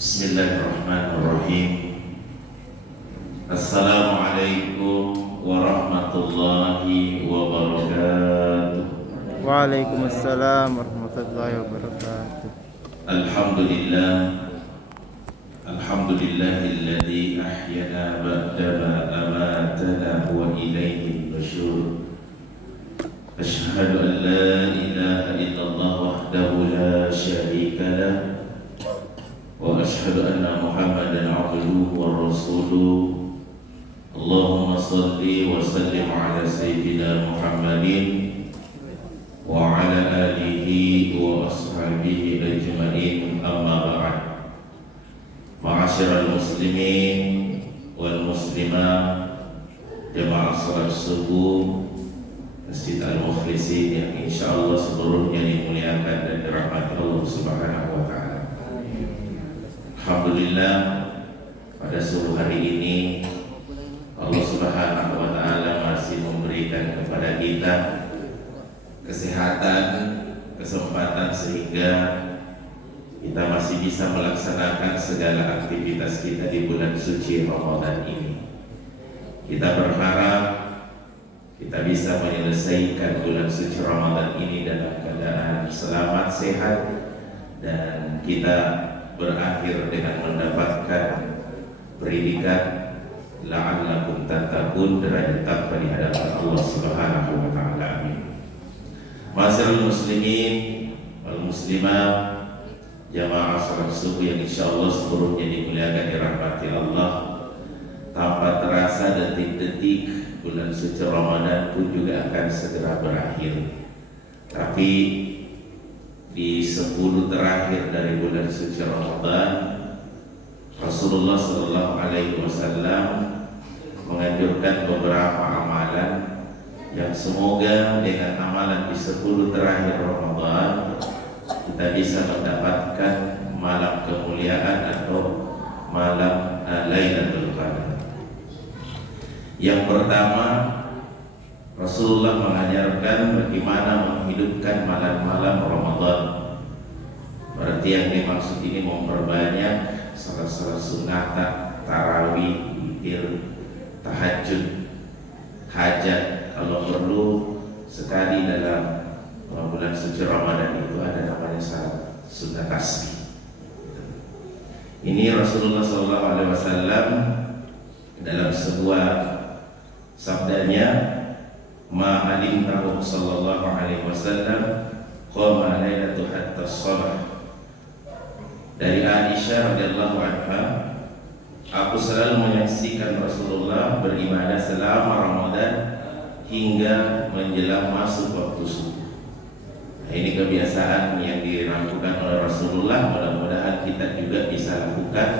Bismillahirrahmanirrahim. Assalamualaikum warahmatullahi wabarakatuh. Waalaikumsalam warahmatullahi wabarakatuh. Alhamdulillah, alhamdulillahilladzi ahyana ba'dama amatana wa ilaihi nusyur. Asyhadu an la ilaha illallah wahdahu la syarika lah wa asyhadu anna Muhammadan abduhu wa rasuluh. Allahumma salli wa sallim ala sayyidina Muhammadin wa ala alihi wa ashabihi ajma'in, amma ba'd. Ma'asyiral muslimin wal muslimat, jamaah salat subuh Masjid Al-Mukhlisin yang insyaallah seluruhnya dimuliakan dan dirahmati Allah Subhanahu wa taala. Alhamdulillah, pada subuh hari ini Allah Subhanahu wa taala masih memberikan kepada kita kesehatan, kesempatan sehingga kita masih bisa melaksanakan segala aktivitas kita di bulan suci Ramadan ini. Kita berharap kita bisa menyelesaikan bulan suci Ramadan ini dalam keadaan selamat, sehat, dan kita berakhir dengan mendapatkan predikat la'allakum tattaqun, derajat takwa di hadapan Allah Subhanahu wa taala. Amin. Ma'asyiral muslimin wal muslimat, jamaah salat subuh yang insyaallah seluruhnya dimuliakan dirahmati Allah. Tanpa terasa detik-detik bulan suci Ramadan pun juga akan segera berakhir. Tapi di 10 terakhir dari bulan suci Ramadan, Rasulullah Sallallahu Alaihi Wasallam menganjurkan beberapa amalan yang semoga dengan amalan di 10 terakhir Ramadan kita bisa mendapatkan malam kemuliaan atau malam Lailatul Qadar. Yang pertama, Rasulullah mengajarkan bagaimana menghidupkan malam-malam Ramadan. Berarti yang dimaksud ini memperbanyak salat-salat sunat, tarawih, witir, tahajud, hajat. Kalau perlu sekali dalam bulan suci Ramadan itu ada namanya salat sunat tasbih. Ini Rasulullah SAW dalam sebuah sabdanya, ma'alim tahu sallallahu alaihi wasallam qama lailatul hatta shalah. Dari Aisyah radhiyallahu anha, aku selalu menyaksikan Rasulullah beribadah selama Ramadan hingga menjelang masuk waktu subuh. Nah, ini kebiasaan yang dilakukan oleh Rasulullah. Mudah-mudahan kita juga bisa lakukan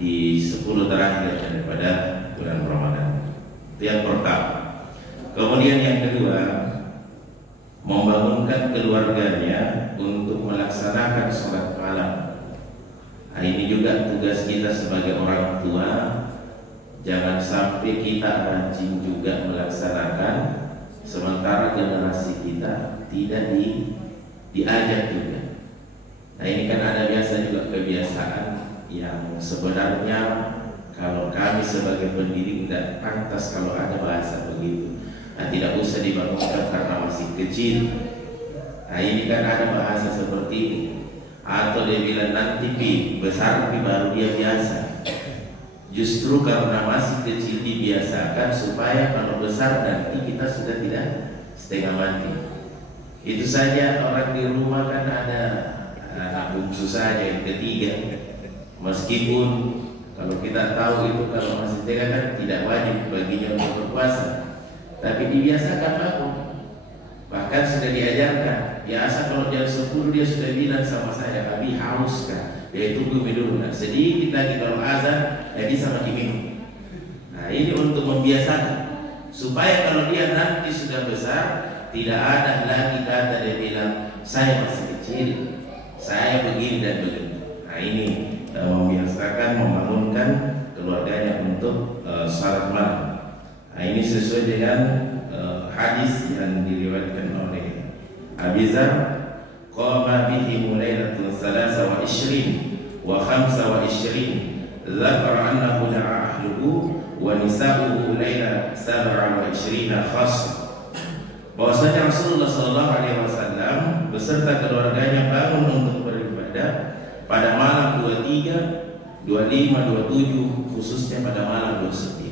di 10 terakhir daripada bulan Ramadan. Itu yang pertama. Kemudian yang kedua, membangunkan keluarganya untuk melaksanakan sholat malam. Nah, ini juga tugas kita sebagai orang tua. Jangan sampai kita rajin juga melaksanakan, sementara generasi kita tidak diajak juga. Nah, ini kan ada biasa juga kebiasaan yang sebenarnya kalau kami sebagai pendidik tidak pantas kalau ada bahasa begitu. Nah, tidak usah dibangunkan karena masih kecil. Nah, ini kan ada bahasa seperti ini. Atau dia bilang nanti besar baru dia biasa. Justru karena masih kecil dibiasakan supaya kalau besar nanti kita sudah tidak setengah mati. Itu saja, orang di rumah kan ada anak bungsu saja yang ketiga. Meskipun kalau kita tahu itu kalau masih TK kan tidak wajib baginya untuk berpuasa, tapi dibiasakan aku. Bahkan sudah diajarkan. Biasa kalau jam 10 dia sudah bilang sama saya, "Abi haus kan?" Dia tunggu minum. Nah, sedikit lagi kalau azan, jadi sama minum. Nah, ini untuk membiasakan supaya kalau dia nanti sudah besar tidak ada lagi kata dia bilang, "Saya masih kecil, saya begini dan begitu." Nah, ini membiasakan, membangunkan keluarganya untuk salat malam. Nah, ini sesuai dengan hadis yang diriwayatkan oleh Abi Dzar, qama bihi mulailatul 23 wa 25 dzakara annahu da'a ahluhu wa nisa'uhu laila 27 khas. Bahwasanya Rasulullah sallallahu alaihi wasallam beserta keluarganya bangun untuk beribadah pada malam 23, 25, 27, khususnya pada malam 29.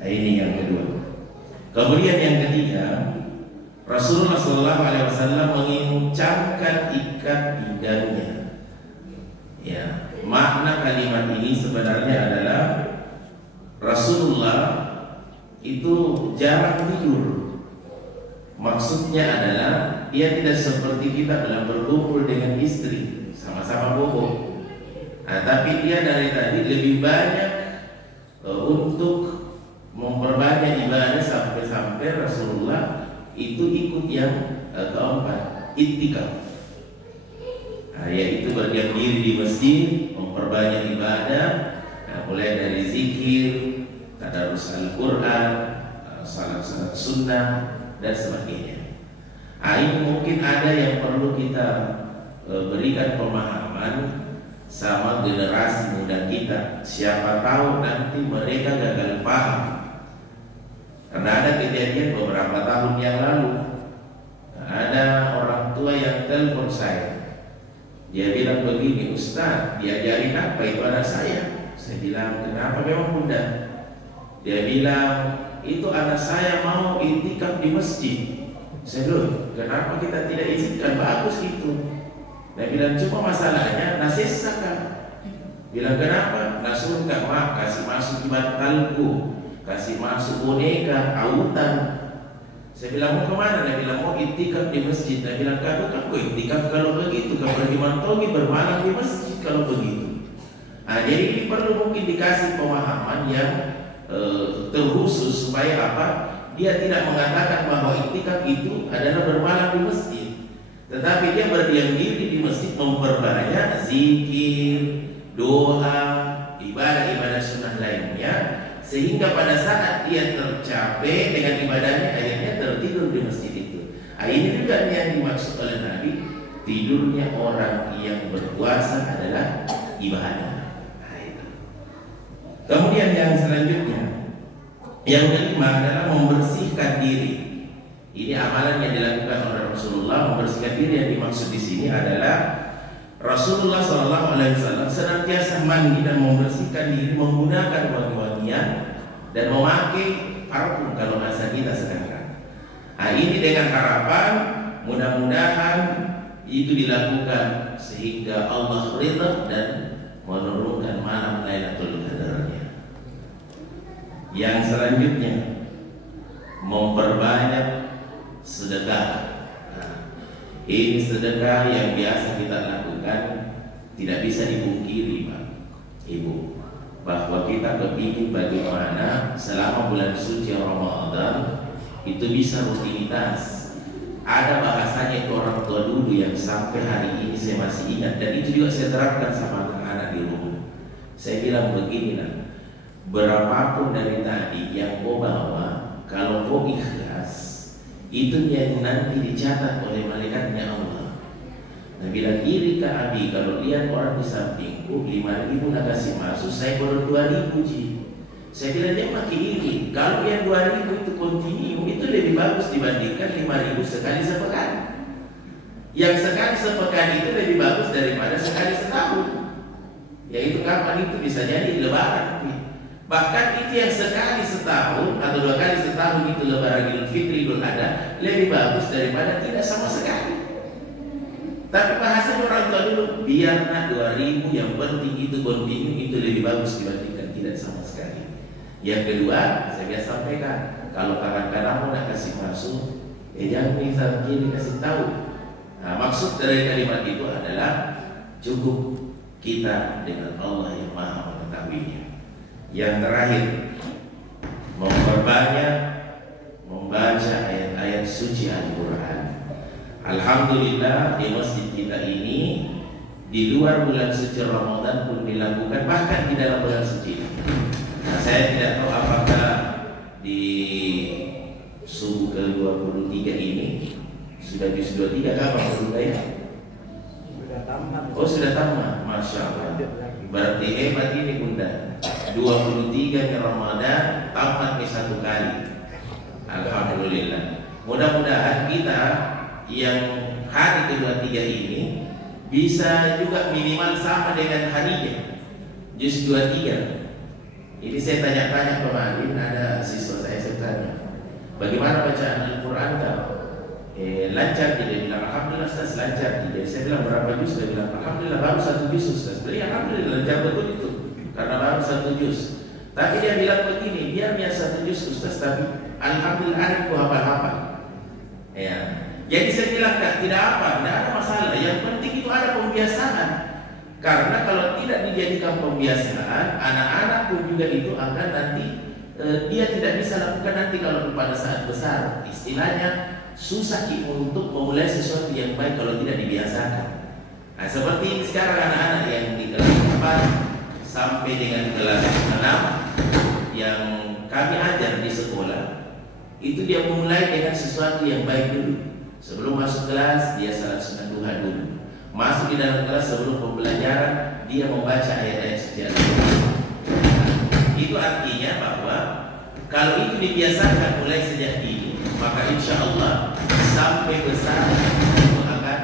Nah, ini yang kedua. Kemudian yang ketiga, Rasulullah sallallahu alaihi wasallam mengucapkan ikat pinggangnya. Ya, makna kalimat ini sebenarnya adalah Rasulullah itu jarang tidur. Maksudnya adalah dia tidak seperti kita dalam berkumpul dengan istri sama-sama bobo. Nah, tapi dia dari tadi lebih banyak untuk memperbanyak ibadah sampai Rasulullah itu ikut yang keempat, iktikaf. Nah, yaitu berdiam diri di masjid, memperbanyak ibadah, mulai dari zikir, tadarus Al-Quran, salat-salat sunnah dan sebagainya. Ini mungkin ada yang perlu kita berikan pemahaman sama generasi muda kita. Siapa tahu nanti mereka gagal paham. Karena ada kejadian beberapa tahun yang lalu, ada orang tua yang telepon saya. Dia bilang begini, Ustaz, diajarin apa itu anak saya? Saya bilang, kenapa memang bunda? Dia bilang, itu anak saya mau iktikaf di masjid. Saya bilang, kenapa kita tidak izinkan? Bagus itu. Dia bilang, cuma masalahnya nasisa kan. Bilang, kenapa? Nasun kan mak kasih masuk di bantalku, kasih masuk boneka, autan. Saya bilang, mau kemana? Dia bilang, mau iktikaf di masjid. Dia bilang, kamu iktikaf kalau begitu, kamu pergi mantogi bermalam di masjid kalau begitu. Nah, jadi ini perlu mungkin dikasih pemahaman yang terkhusus supaya apa? Dia tidak mengatakan bahwa iktikaf itu adalah bermalam di masjid, tetapi dia berdiam diri di masjid, memperbanyak zikir, doa, ibadah-ibadah sunnah lainnya, sehingga pada saat dia tercapai dengan ibadahnya akhirnya tertidur di masjid itu. Ini juga yang dimaksud oleh Nabi, tidurnya orang yang berpuasa adalah ibadah. Kemudian yang selanjutnya, yang kelima adalah membersihkan diri. Ini amalan yang dilakukan oleh Rasulullah. Membersihkan diri yang dimaksud di sini adalah Rasulullah SAW senantiasa mandi dan membersihkan diri menggunakan wangi-wangian dan memakai parfum kalau bahasa kita sekarang. Ini dengan harapan mudah-mudahan itu dilakukan sehingga Allah ridha dan menurunkan malam Lailatul Qadarnya. Yang selanjutnya, memperbanyak sedekah. Ini sedekah yang biasa kita lakukan, tidak bisa dipungkiri, Pak, Ibu, bahwa kita kepingin bagaimana selama bulan suci Ramadan itu bisa rutinitas. Ada bahasanya itu orang tua dulu yang sampai hari ini saya masih ingat, dan itu juga saya terapkan sama anak-anak di rumah. Saya bilang beginilah, berapapun dari tadi yang kau bawa, kalau kau ikhlas, itu yang nanti dicatat oleh malaikatnya Allah. Nah, bila iri ke Abi, kalau lihat orang di sampingku 5.000 nak kasih masuk, saya baru 2.000 ji. Saya bilang dia makin iri. Kalau yang 2.000 itu kontinu, itu lebih bagus dibandingkan 5.000 sekali sepekan. Yang sekali sepekan itu lebih bagus daripada sekali setahun. Yaitu kapan itu bisa jadi Lebaran. Bahkan itu yang sekali setahun atau 2 kali setahun itu Lebaran Idul Fitri, Idul Adha, lebih bagus daripada tidak sama sekali. Tapi bahasa orang tua dulu, biarlah 2.000, yang penting itu kontinu, itu lebih bagus dibandingkan tidak sama sekali. Yang kedua, saya biasa sampaikan, kalau kawan-kawanmu nak kasih masuk, jangan misal kiri kasih tahu. Nah, maksud dari kalimat itu adalah cukup kita dengan Allah yang Maha mengetahuinya. Yang terakhir, memperbanyak membaca ayat-ayat suci Al-Quran. Alhamdulillah di masjid kita ini di luar bulan suci Ramadan pun dilakukan, bahkan di dalam bulan suci. Nah, saya tidak tahu apakah di subuh ke-23 ini sudah di 23 kapan sudah ya? Oh sudah tamat, Masya Allah. Berarti hebat ini Bunda. 23 Ramadan tamat ke 1 kali. Alhamdulillah. Mudah-mudahan kita yang hari ke-23 ini bisa juga minimal sama dengan harinya, juz 23. Ini saya tanya-tanya kemarin, ada siswa saya tanya, bagaimana bacaan Al-Quran kau? Lancar tidak? Bilang alhamdulillah Ustaz, lancar tidak. Saya bilang berapa juz? Dia bilang alhamdulillah baru 1 juz Ustaz. Beliau alhamdulillah lancar betul itu, karena baru 1 juz. Tapi dia bilang begini, dia biar 1 juz Ustaz, tapi alhamdulillah aku hafal-hafal. Ya. Jadi saya bilang tidak apa, tidak ada masalah. Yang penting itu ada pembiasaan. Karena kalau tidak dijadikan pembiasaan, anak-anak pun juga itu akan nanti dia tidak bisa lakukan nanti kalau pada saat besar. Istilahnya susah untuk memulai sesuatu yang baik kalau tidak dibiasakan. Nah, seperti ini sekarang anak-anak yang di kelas 4 sampai dengan kelas 6 yang kami ajar di sekolah, itu dia memulai dengan sesuatu yang baik dulu. Sebelum masuk kelas dia salat sunat duha dulu. Masuk di dalam kelas sebelum pembelajaran dia membaca ayat-ayat suci Al-Quran. Itu artinya bahwa kalau itu dibiasakan mulai sejak dini, maka insya Allah sampai besar itu akan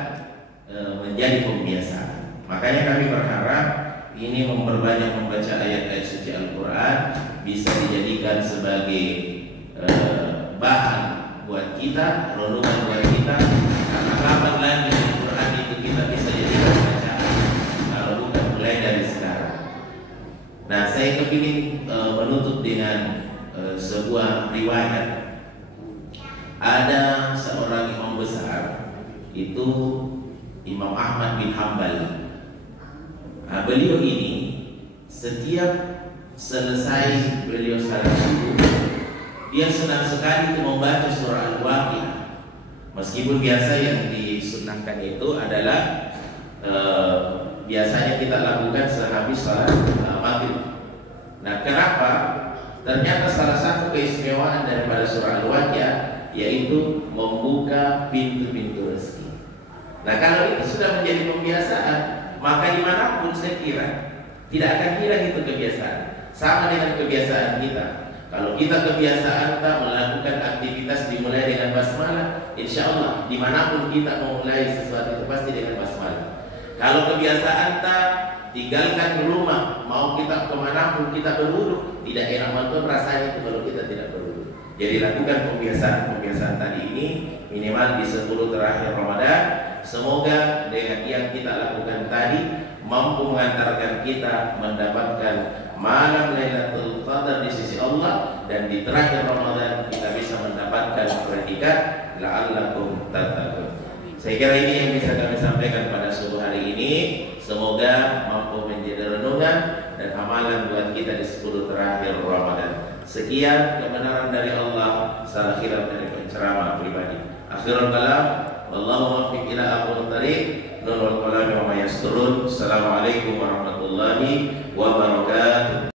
menjadi pembiasaan. Makanya kami berharap ini memperbanyak membaca ayat-ayat suci Al-Quran bisa dijadikan sebagai bahan buat kita, renungan buat kita. Karena kapan lagi Al-Quran itu kita bisa jadikan bacaan kalau bukan mulai dari sekarang. Nah, saya kepingin menutup dengan sebuah riwayat. Ada seorang imam besar, itu Imam Ahmad bin Hanbal. Nah, beliau ini setiap selesai beliau salat subuh, dia senang sekali itu membaca surah Al-Waqiah. Meskipun biasa yang disunahkan itu adalah biasanya kita lakukan sehabis salat maghrib. Nah, kenapa? Ternyata salah satu keistimewaan daripada surah Al-Waqiah yaitu membuka pintu-pintu rezeki. Nah, kalau itu sudah menjadi pembiasaan, maka dimanapun saya kira tidak akan hilang itu kebiasaan. Sama dengan kebiasaan kita. Kalau kita kebiasaan tak melakukan aktivitas dimulai dengan basmalah, insya Allah dimanapun kita memulai sesuatu itu pasti dengan basmalah. Kalau kebiasaan tak tinggalkan rumah, mau kita kemanapun kita berwudu, tidak enak banget rasanya itu kalau kita tidak berwudu. Jadi lakukan pembiasaan tadi ini minimal di 10 terakhir Ramadan. Semoga dengan yang kita lakukan tadi mampu mengantarkan kita mendapatkan malam Lailatul Qadar di sisi Allah, dan di terakhir Ramadan kita bisa mendapatkan predikat la'allakum tattaqun. Saya kira ini yang bisa kami sampaikan pada subuh hari ini. Semoga mampu menjadi renungan dan amalan buat kita di 10 terakhir Ramadan. Sekian kebenaran dari Allah, salah khilaf dari penceramah pribadi. Akhirul kalam, wallahu muwaffiq ila aqwamit thariq. Nurul qalami wa ma yasturun. Assalamualaikum warahmatullahi wabarakatuh.